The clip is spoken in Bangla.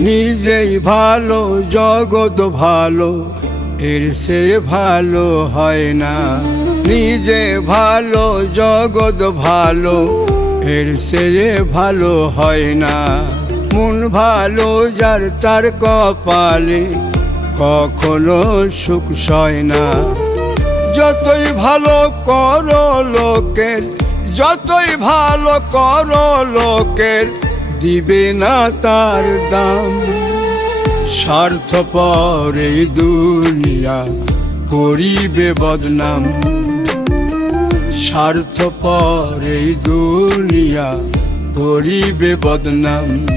নিজেই ভালো, জগৎ ভালো, এর সে ভালো হয় না। নিজে ভালো, জগৎ ভালো, এর সে ভালো হয় না। মন ভালো, যার তার কপালে কখনো সুখ সয় না। যতই ভালো করো লোকের, যতই ভালো করো লোকের দিবে না তার দাম। স্বার্থপর এই দুনিয়া করিবে বদনাম। স্বার্থপর এই দুনিয়া করিবে বদনাম।